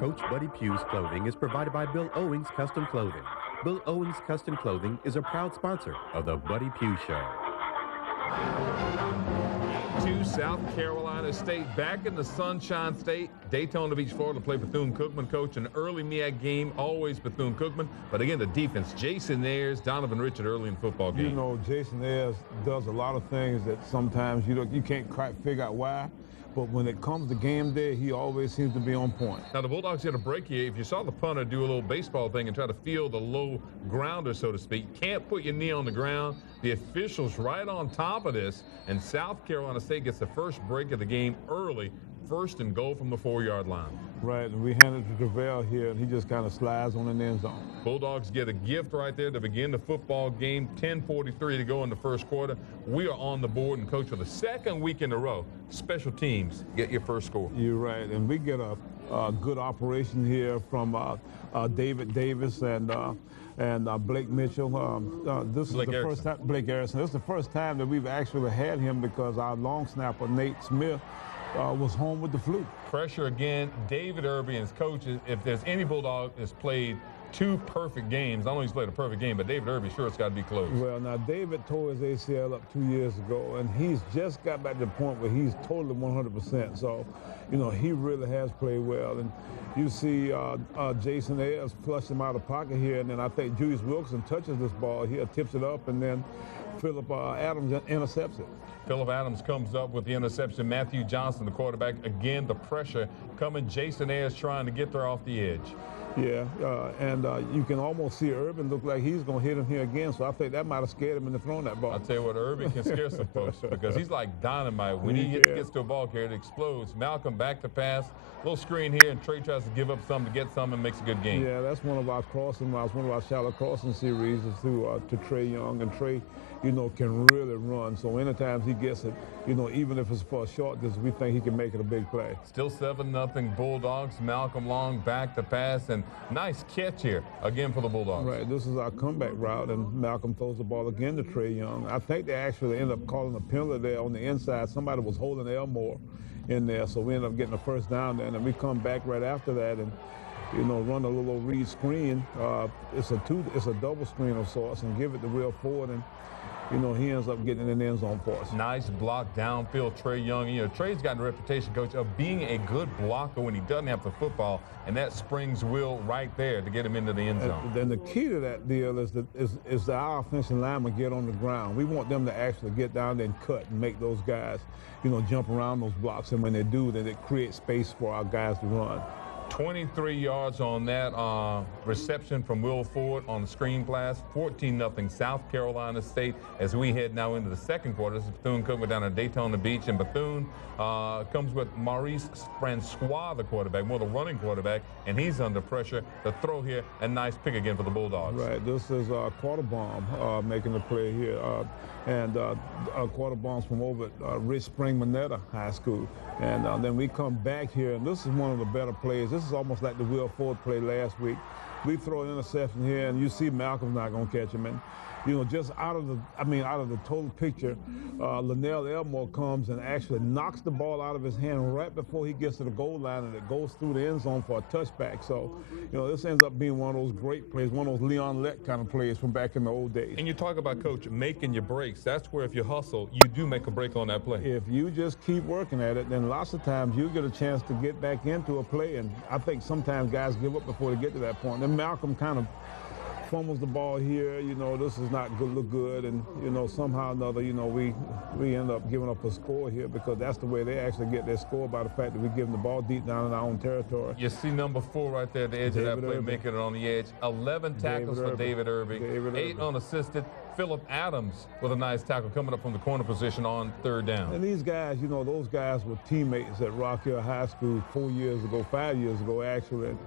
Coach Buddy Pugh's clothing is provided by Bill Owings Custom Clothing. Bill Owings Custom Clothing is a proud sponsor of the Buddy Pugh Show. To South Carolina State, back in the Sunshine State, Daytona Beach, Florida, to play Bethune-Cookman. Coach, an early MEAC game, always Bethune-Cookman. But again, the defense, Jason Ayers, Donovan Richard early in the football game. You know, Jason Ayers does a lot of things that sometimes you can't quite figure out why. But when it comes to game day, he always seems to be on point. Now, the Bulldogs hit a break here. If you saw the punter do a little baseball thing and try to feel the low grounder, so to speak, can't put your knee on the ground. The officials right on top of this, and South Carolina State gets the first break of the game early, 1st and goal from the 4-yard line. Right, and we hand it to Travell here, and he just kind of slides on in the end zone. Bulldogs get a gift right there to begin the football game. 10:43 to go in the first quarter. We are on the board, and Coach, for the second week in a row, special teams get your first score. You're right, and we get a good operation here from David Davis and Blake Mitchell. This is the first time, Blake Harrison. This is the first time that we've actually had him because our long snapper, Nate Smith, was home with the flu. Pressure again. David Irby and his coaches, if there's any Bulldog that's played 2 perfect games, not only he's played a perfect game, but David Irby, sure, it's got to be close. Well, now, David tore his ACL up 2 years ago, and he's just got back to the point where he's totally 100%. So, you know, he really has played well. And you see Jason Ayers flush him out of pocket here, and then I think Julius Wilson touches this ball here, tips it up, and then Phillip Adams intercepts it. Phillip Adams comes up with the interception. Matthew Johnson, the quarterback, again, the pressure coming. Jason Ayers trying to get there off the edge. Yeah, and you can almost see Urban look like he's going to hit him here again, so I think that might have scared him into throwing that ball. I'll tell you what, Urban can scare some folks because he's like dynamite. When he gets to a ball carrier, it explodes. Malcolm back to pass, little screen here, and Trey tries to give up something to get something and makes a good game. Yeah, that's one of our crossing routes, one of our shallow crossing series is to Trey Young, and Trey, you know, can really run. So anytime he gets it, you know, even if it's for a short distance, we think he can make it a big play. Still 7-0 Bulldogs. Malcolm Long back to pass, and nice catch here again for the Bulldogs. Right, this is our comeback route, and Malcolm throws the ball again to Trey Young. I think they actually end up calling a penalty there on the inside. Somebody was holding Elmore in there, so we end up getting a first down there, and then we come back right after that and, you know, run a little read screen. It's a double screen of sorts, and give it to Will Ford, and you know, he ends up getting in the end zone for us. Nice block downfield, Trey Young. You know, Trey's gotten a reputation, Coach, of being a good blocker when he doesn't have the football, and that springs Will right there to get him into the end zone. And then the key to that deal is that our offensive linemen get on the ground. We want them to actually get down there and cut and make those guys, you know, jump around those blocks, and when they do, then it creates space for our guys to run. 23 yards on that reception from Will Ford on the screen pass. 14-0 South Carolina State as we head now into the second quarter. This is Bethune-Cookman down at Daytona Beach, and Bethune comes with Maurice Francois, the quarterback, more the running quarterback, and he's under pressure. The throw here, a nice pick again for the Bulldogs. Right, this is Quarterbomb making the play here, and Quarterbomb's from over at Rich Spring Monetta High School. And then we come back here, and this is one of the better plays. This is almost like the Will Ford play last week. We throw an interception here, and you see Malcolm's not going to catch him. And, you know, just out of the total picture, Linnell Elmore comes and actually knocks the ball out of his hand right before he gets to the goal line, and it goes through the end zone for a touchback. So, you know, this ends up being one of those great plays, one of those Leon Lett kind of plays from back in the old days. And you talk about, Coach, making your breaks. That's where if you hustle, you do make a break on that play. If you just keep working at it, then lots of times you get a chance to get back into a play. And I think sometimes guys give up before they get to that point. Then Malcolm kind of fumbles the ball here, you know, this is not good, look good, and, you know, somehow or another, you know, we end up giving up a score here because that's the way they actually get their score, by the fact that we give them the ball deep down in our own territory. You see number 4 right there at the edge of that play, making it on the edge. 11 tackles for David Irby, 8 unassisted. Phillip Adams with a nice tackle coming up from the corner position on 3rd down. And these guys, you know, those guys were teammates at Rock Hill High School 5 years ago, actually. And,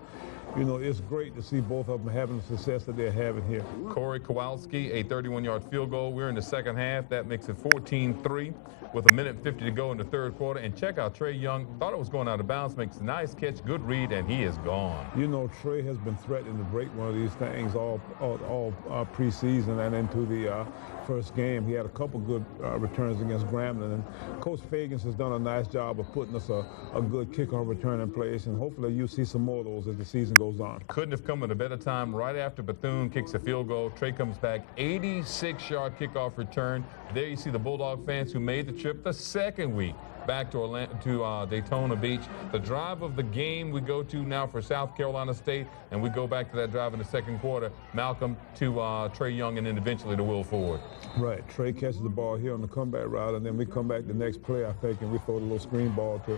you know, it's great to see both of them having the success that they're having here. Corey Kowalski, a 31-yard field goal. We're in the second half. That makes it 14-3. with 1:50 to go in the third quarter. And check out Trey Young. Thought it was going out of bounds, makes a nice catch, good read, and he is gone. You know, Trey has been threatening to break one of these things all preseason and into the first game. He had a couple good returns against Grambling, and Coach Fagans has done a nice job of putting us a good kickoff return in place, and hopefully you'll see some more of those as the season goes on. Couldn't have come at a better time. Right after Bethune kicks a field goal, Trey comes back, 86-yard kickoff return. There you see the Bulldog fans who made the trip the second week back to Daytona Beach. The drive of the game we go to now for South Carolina State, and we go back to that drive in the second quarter. Malcolm to Trey Young, and then eventually to Will Ford. Right. Trey catches the ball here on the comeback route, and then we come back the next play, I think, and we throw the little screen ball to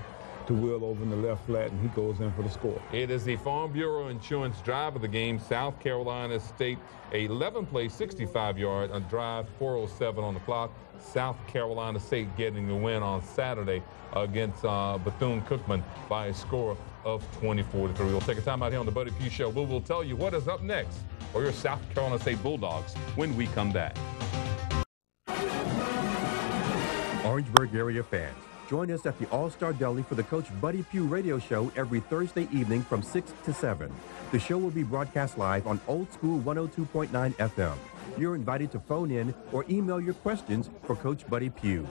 Will over in the left flat, and he goes in for the score. It is the Farm Bureau Insurance drive of the game. South Carolina State, 11-play, 65-yard drive, 4:07 on the clock. South Carolina State getting the win on Saturday against Bethune-Cookman by a score of 24-3. We'll take a time out here on the Buddy Pough Show. We will tell you what is up next for your South Carolina State Bulldogs when we come back. Orangeburg area fans, join us at the All-Star Deli for the Coach Buddy Pough radio show every Thursday evening from 6 to 7. The show will be broadcast live on Old School 102.9 FM. You're invited to phone in or email your questions for Coach Buddy Pough.